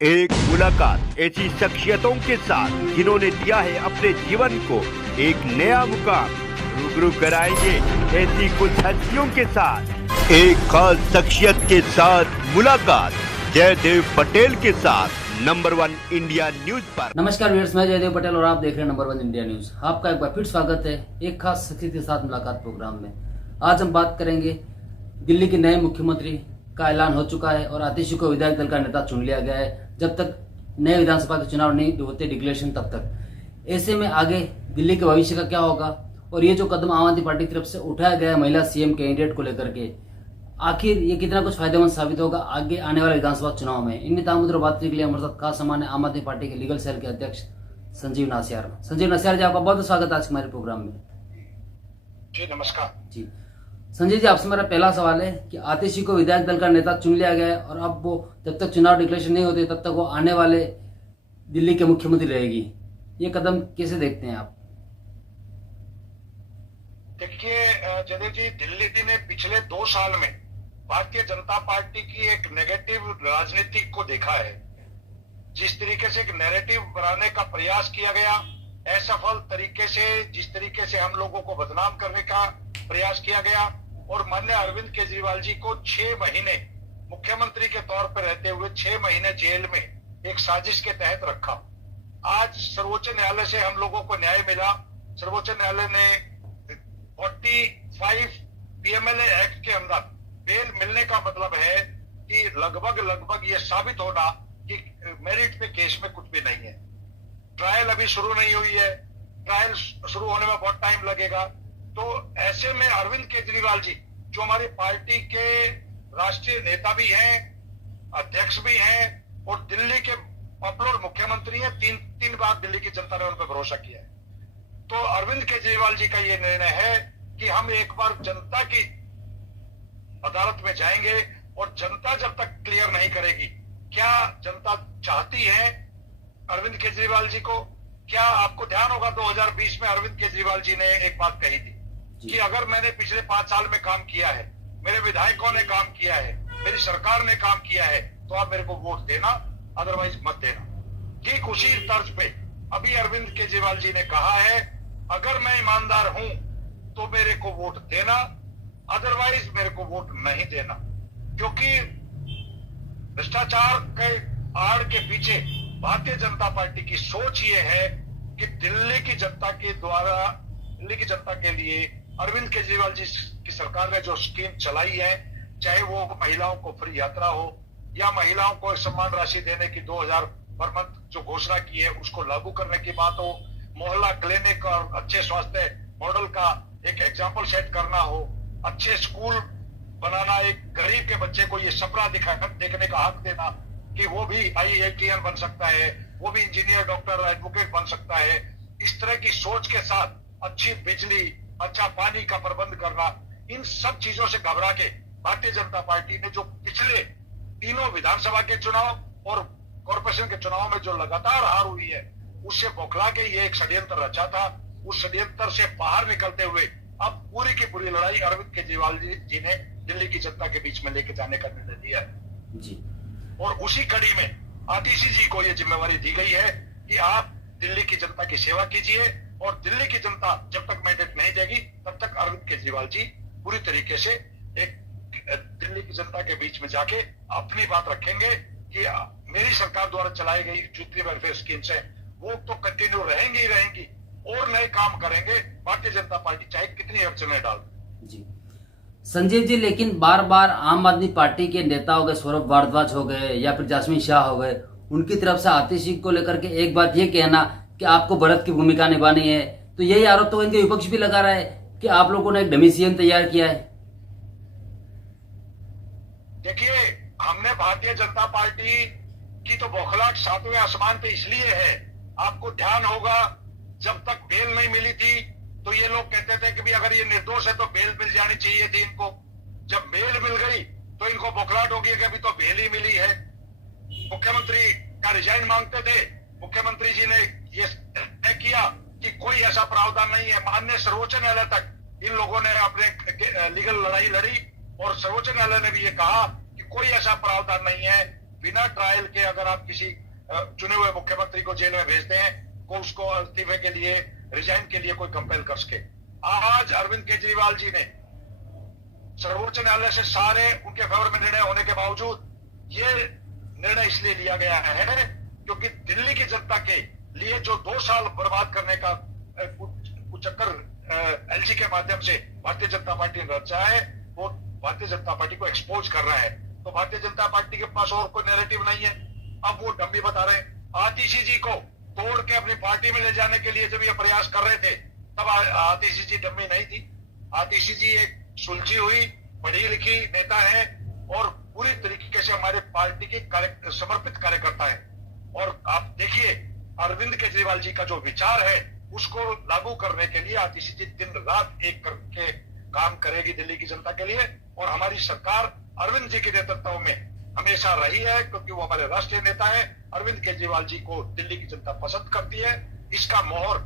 एक मुलाकात ऐसी शख्सियतों के साथ जिन्होंने दिया है अपने जीवन को एक नया मुकाम। रूबरू कराएंगे ऐसी कुछ हस्तियों के साथ एक खास शख्सियत के साथ मुलाकात जयदेव पटेल के साथ नंबर 1 इंडिया न्यूज पर। नमस्कार व्यूअर्स, मैं जयदेव पटेल और आप देख रहे हैं नंबर 1 इंडिया न्यूज। आपका एक बार फिर स्वागत है एक खास शख्सियत के साथ मुलाकात प्रोग्राम में। आज हम बात करेंगे दिल्ली के नए मुख्यमंत्री का ऐलान हो चुका है और आतिशी को विधायक दल का नेता चुन लिया गया है। जब तक नए विधानसभा के चुनाव नहीं होते डिक्लेरेशन तब तक, ऐसे में आगे दिल्ली के भविष्य का क्या होगा और ये जो कदम आम आदमी पार्टी की तरफ से उठाया गया है महिला सीएम कैंडिडेट को लेकर के, आखिर ये कितना कुछ फायदेमंद साबित होगा आगे आने वाले विधानसभा चुनाव में। इन तमाम मुद्दों बात करने के लिए हमारे साथ खास सामान है आम आदमी पार्टी के लीगल सेल के अध्यक्ष संजीव नासियार। संजीव नासियार जी, आपका बहुत स्वागत है आज हमारे प्रोग्राम में। जी नमस्कार जी संजय जी, आपसे मेरा पहला सवाल है कि आतिशी को विधायक दल का नेता चुन लिया गया है और अब वो जब तक चुनाव डिक्लेरेशन नहीं होते तब तक वो आने वाले दिल्ली के मुख्यमंत्री रहेगी। ये कदम कैसे देखते हैं आप? देखिए जयदेव जी, दिल्ली ने पिछले 2 साल में भारतीय जनता पार्टी की एक नेगेटिव राजनीति को देखा है। जिस तरीके से एक नैरेटिव बनाने का प्रयास किया गया, असफल तरीके से जिस तरीके से हम लोगों को बदनाम करने का प्रयास किया गया और माननीय अरविंद केजरीवाल जी को 6 महीने मुख्यमंत्री के तौर पर रहते हुए 6 महीने जेल में एक साजिश के तहत रखा। आज सर्वोच्च न्यायालय से हम लोगों को न्याय मिला। सर्वोच्च न्यायालय ने 45 पीएमएलए एक्ट के अंदर बेल मिलने का मतलब है कि लगभग ये साबित होना कि मेरिट पे केस में कुछ भी नहीं है। ट्रायल अभी शुरू नहीं हुई है, ट्रायल शुरू होने में बहुत टाइम लगेगा। तो ऐसे में अरविंद केजरीवाल जी जो हमारी पार्टी के राष्ट्रीय नेता भी हैं, अध्यक्ष भी हैं और दिल्ली के पॉपुलर मुख्यमंत्री हैं, तीन बार दिल्ली की जनता ने उन पर भरोसा किया है। तो अरविंद केजरीवाल जी का ये निर्णय है कि हम एक बार जनता की अदालत में जाएंगे और जनता जब तक क्लियर नहीं करेगी क्या जनता चाहती है अरविंद केजरीवाल जी को। क्या आपको ध्यान होगा 2020 में अरविंद केजरीवाल जी ने एक बात कही थी कि अगर मैंने पिछले 5 साल में काम किया है, मेरे विधायकों ने काम किया है, मेरी सरकार ने काम किया है, तो आप मेरे को वोट देना, अदरवाइज मत देना। ठीक उसी तर्ज पे अभी अरविंद केजरीवाल जी ने कहा है अगर मैं ईमानदार हूं तो मेरे को वोट देना, अदरवाइज मेरे को वोट नहीं देना। क्योंकि भ्रष्टाचार के आड़ के पीछे भारतीय जनता पार्टी की सोच ये है कि दिल्ली की जनता के लिए अरविंद केजरीवाल जी की सरकार ने जो स्कीम चलाई है, चाहे वो महिलाओं को फ्री यात्रा हो या महिलाओं को सम्मान राशि देने की 2000 पर मंथ जो घोषणा की है उसको लागू करने की बात हो, मोहल्ला क्लिनिक और अच्छे स्वास्थ्य मॉडल का एक एग्जाम्पल सेट करना हो, अच्छे स्कूल बनाना, एक गरीब के बच्चे को ये सपना देखने का हक देना कि वो भी IITian बन सकता है, वो भी इंजीनियर, डॉक्टर, एडवोकेट बन सकता है। इस तरह की सोच के साथ अच्छी बिजली, अच्छा पानी का प्रबंध करना, इन सब चीजों से घबरा के भारतीय जनता पार्टी ने जो पिछले तीनों विधानसभा के चुनाव और कॉर्पोरेशन के चुनाव में जो लगातार हार हुई है उससे बौखला के ये एक षड्यंत्र रचा था। उस षड्यंत्र से बाहर निकलते हुए अब पूरी की पूरी लड़ाई अरविंद केजरीवाल जी ने दिल्ली की जनता के बीच में लेके जाने का निर्णय लिया है जी। और उसी कड़ी में आतिशी जी को यह जिम्मेवारी दी गई है कि आप दिल्ली की जनता की सेवा कीजिए और दिल्ली की जनता जब तक मैंडेट नहीं देगी तब तक अरविंद केजरीवाल जी पूरी तरीके से एक दिल्ली की जनता के बीच में जाके अपनी बात रखेंगे कि मेरी सरकार द्वारा चलाई गई जितनी वेलफेयर स्कीम्स है वो तो कंटिन्यू रहेंगी ही रहेंगी और नए काम करेंगे। भारतीय जनता पार्टी चाहे कितनी अड़चने डाल जी। संजीव जी, लेकिन बार बार आम आदमी पार्टी के नेता हो गए, सौरभ भारद्वाज हो गए या फिर जासमीन शाह हो गए, उनकी तरफ से आतिशी को लेकर के एक बात ये कहना कि आपको भरत की भूमिका निभानी है, तो यही आरोप तो इनके विपक्ष भी लगा रहा है कि आप लोगों ने एक डमी सीएम तैयार किया है। देखिए, हमने भारतीय जनता पार्टी की तो बौखलाहट 7वें आसमान पे इसलिए है, आपको ध्यान होगा जब तक बेल नहीं मिली थी तो ये लोग कहते थे कि भी अगर ये निर्दोष है तो बेल मिल जानी चाहिए थी इनको। जब बेल मिल गई तो इनको बौखलाहट होगी कि अभी तो बेल ही मिली है। मुख्यमंत्री का रिजाइन मांगते थे, मुख्यमंत्री जी ने ये तय किया कि कोई ऐसा प्रावधान नहीं है। माननीय सर्वोच्च न्यायालय तक इन लोगों ने अपने लीगल लड़ाई लड़ी और सर्वोच्च न्यायालय ने भी ये कहा कि कोई ऐसा प्रावधान नहीं है बिना ट्रायल के अगर आप किसी चुने हुए मुख्यमंत्री को जेल में भेजते हैं को उसको इस्तीफे के लिए, रिजाइन के लिए कोई कंपेल कर सके। आज अरविंद केजरीवाल जी ने सर्वोच्च न्यायालय से सारे उनके फेवर में निर्णय होने के बावजूद ये निर्णय इसलिए लिया गया है क्योंकि दिल्ली की जनता के लिए जो 2 साल बर्बाद करने का कुचक्कर एलजी के माध्यम से भारतीय जनता पार्टी ने रचा है, वो भारतीय जनता पार्टी को एक्सपोज कर रहा है। तो भारतीय जनता पार्टी के पास और कोई नैरेटिव नहीं है। अब वो डम्मी बता रहे हैं। आतिशी जी को तोड़ के अपनी पार्टी में ले जाने के लिए जब ये प्रयास कर रहे थे तब आतिशी जी डम्मी नहीं थी। आतिशी जी एक सुलझी हुई पढ़ी लिखी नेता है और पूरी तरीके से हमारे पार्टी के समर्पित कार्यकर्ता है। और आप देखिए अरविंद केजरीवाल जी का जो विचार है उसको लागू करने के लिए आतिशी जी दिन रात एक करके काम करेगी दिल्ली की जनता के लिए। और हमारी सरकार अरविंद जी के नेतृत्व में हमेशा रही है क्योंकि वो हमारे राष्ट्रीय नेता है। अरविंद केजरीवाल जी को दिल्ली की जनता पसंद करती है। इसका मोहर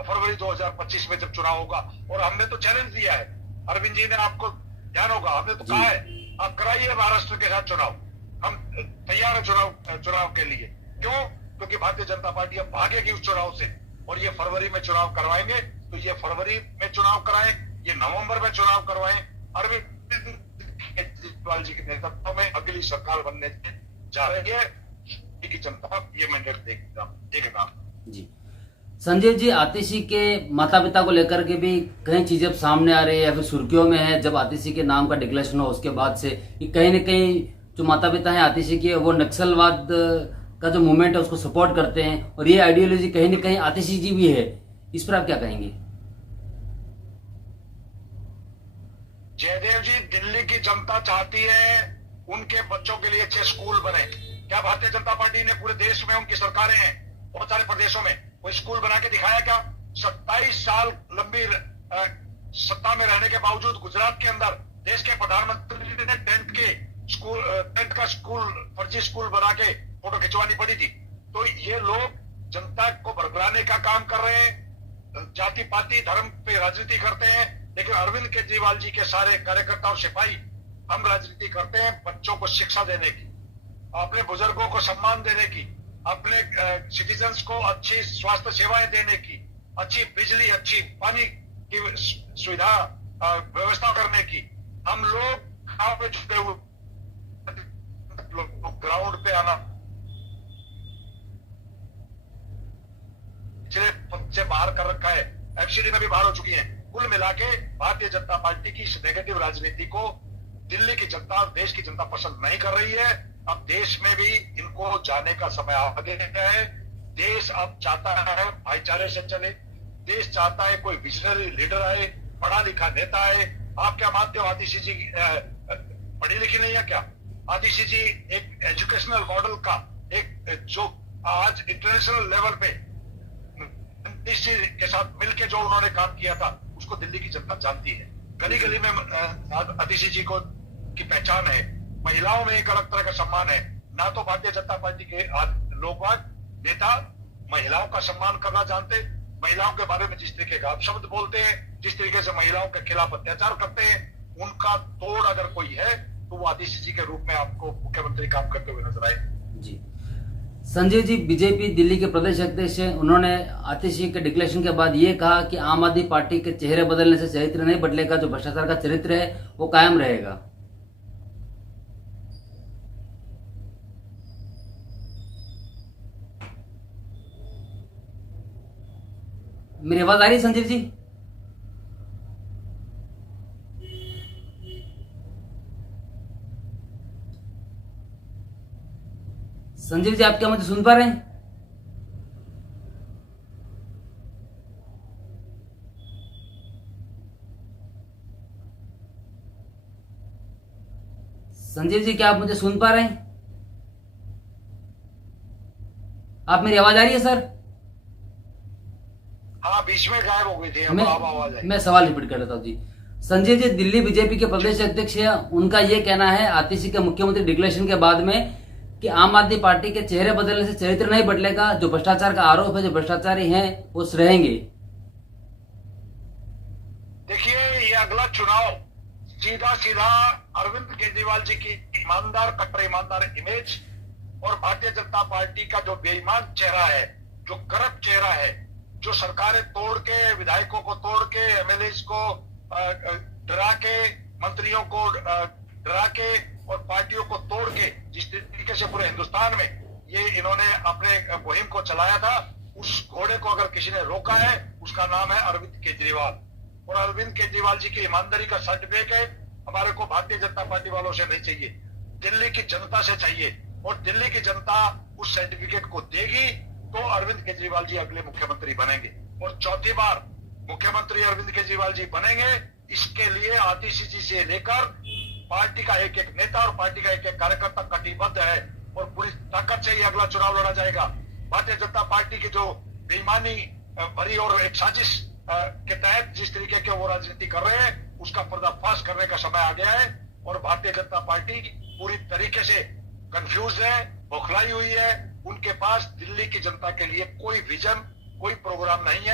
फरवरी 2025 में जब चुनाव होगा, और हमने तो चैलेंज दिया है, अरविंद जी ने, आपको ध्यान होगा, हमने तो कहा है आप कराइए महाराष्ट्र के साथ चुनाव, हम तैयार है चुनाव के लिए। क्यों? क्योंकि भारतीय जनता पार्टी अब भागेगी उस चुनाव से और ये फरवरी में चुनाव करवाएंगे। तो ये फरवरी में चुनाव कराएं, ये नवंबर में चुनाव करवाएं। अरविंद केजरीवाल जी के नेतृत्व में अगली सरकार बनने जा रही है कि जनता ये मैंडेट देगा। जी संजय जी, आतिशी के माता पिता को लेकर के भी कई चीजें सामने आ रही है या फिर सुर्खियों में है। जब आतिशी के नाम का डिक्लेरेशन हो उसके बाद से कहीं न कहीं जो माता पिता हैं आतिशी के, वो नक्सलवाद का जो मूवमेंट है उसको सपोर्ट करते हैं और ये आइडियोलॉजी कहीं न कहीं आतिशी जी भी है। इस पर आप क्या कहेंगे? जयदेव जी, दिल्ली की जनता चाहती है उनके बच्चों के लिए अच्छे स्कूल बने। क्या भारतीय जनता पार्टी ने पूरे देश में, उनकी सरकारें हैं बहुत सारे प्रदेशों में, कोई स्कूल बना के दिखाया क्या? 27 साल लंबी सत्ता में रहने के बावजूद गुजरात के अंदर देश के प्रधानमंत्री ने टेंट का स्कूल, फर्जी स्कूल बना के फोटो खिंचवानी पड़ी थी। तो ये लोग जनता को बरगलाने का काम कर रहे हैं, जाति पाति धर्म पे राजनीति करते हैं। लेकिन अरविंद केजरीवाल जी के सारे कार्यकर्ता और सिपाही हम राजनीति करते हैं बच्चों को शिक्षा देने की, अपने बुजुर्गों को सम्मान देने की, अपने सिटीजन्स को अच्छी स्वास्थ्य सेवाएं देने की, अच्छी बिजली, अच्छी पानी की सुविधा व्यवस्था करने की। हम लोग गांव पे छुपे हुए ग्राउंड पे आना से बाहर कर रखा है, एफसीडी में भी बाहर हो चुकी है। कुल मिला के भारतीय जनता पार्टी की इस नेगेटिव राजनीति को दिल्ली की जनता और देश की जनता पसंद नहीं कर रही है। अब देश में भी इनको जाने का समय आ गया है। देश अब चाहता है भाईचारे से चले, देश चाहता है कोई विजनरी लीडर आए, पढ़ा लिखा नेता आए। आप क्या मानते हो आतिशी जी पढ़ी लिखी नहीं है क्या? आतिशी जी एक एजुकेशनल मॉडल का एक जो आज इंटरनेशनल लेवल पे के साथ मिलके जो उन्होंने काम किया था उसको दिल्ली की जनता जानती है। गली गली में आतिशी जी को की पहचान है, महिलाओं में एक अलग तरह का सम्मान है। ना तो भारतीय जनता पार्टी के लोग नेता महिलाओं का सम्मान करना जानते, महिलाओं के बारे में जिस तरीके का अपशब्द बोलते हैं, जिस तरीके से महिलाओं के खिलाफ अत्याचार करते हैं, उनका तोड़ अगर कोई है तो वो आतिशी जी के रूप में आपको मुख्यमंत्री काम करते हुए नजर आए। जी संजय जी, बीजेपी दिल्ली के प्रदेश अध्यक्ष हैं, उन्होंने आतिशी के डिक्लेरेशन के बाद ये कहा कि आम आदमी पार्टी के चेहरे बदलने से चरित्र नहीं बदलेगा, जो भ्रष्टाचार का चरित्र है वो कायम रहेगा। मेरी आवाज आ रही है संजीव जी? संजीव जी, आप क्या मुझे सुन पा रहे हैं? संजीव जी, क्या आप मुझे सुन पा रहे हैं? आप मेरी आवाज आ रही है सर? हाँ, बीच में गायब हो गई थी। आवाज मैं सवाल रिपीट कर देता हूँ जी। संजय जी, दिल्ली बीजेपी के प्रदेश अध्यक्ष है, उनका ये कहना है आतिशी के मुख्यमंत्री डिक्लेरेशन के बाद में कि आम आदमी पार्टी के चेहरे बदलने से चरित्र नहीं बदलेगा, जो भ्रष्टाचार का आरोप है, जो भ्रष्टाचारी हैं वो रहेंगे। देखिए, ये अगला चुनाव सीधा सीधा अरविंद केजरीवाल जी की ईमानदार, कट्टर ईमानदार इमेज और भारतीय जनता पार्टी का जो बेईमान चेहरा है, जो करप्ट चेहरा है, जो सरकारें तोड़ के, विधायकों को तोड़ के, एमएलए को डरा के, मंत्रियों को डरा के और पार्टियों को तोड़ के जिस तरीके से पूरे हिंदुस्तान में ये इन्होंने अपने मुहिम को चलाया था, उस घोड़े को अगर किसी ने रोका है उसका नाम है अरविंद केजरीवाल। और अरविंद केजरीवाल जी की ईमानदारी का सर्टिफिकेट हमारे को भारतीय जनता पार्टी वालों से नहीं चाहिए, दिल्ली की जनता से चाहिए। और दिल्ली की जनता उस सर्टिफिकेट को देगी तो अरविंद केजरीवाल जी अगले मुख्यमंत्री बनेंगे और चौथी बार मुख्यमंत्री अरविंद केजरीवाल जी बनेंगे। इसके लिए आतिशी जी से लेकर पार्टी का एक एक नेता और पार्टी का एक एक कार्यकर्ता कटिबद्ध है और पूरी ताकत से ही अगला चुनाव लड़ा जाएगा। भारतीय जनता पार्टी की जो बेईमानी भरी और एक साजिश के तहत जिस तरीके के वो राजनीति कर रहे हैं उसका पर्दाफाश करने का समय आ गया है और भारतीय जनता पार्टी पूरी तरीके से कंफ्यूज है, बौखलाई हुई है। उनके पास दिल्ली की जनता के लिए कोई विजन, कोई प्रोग्राम नहीं है।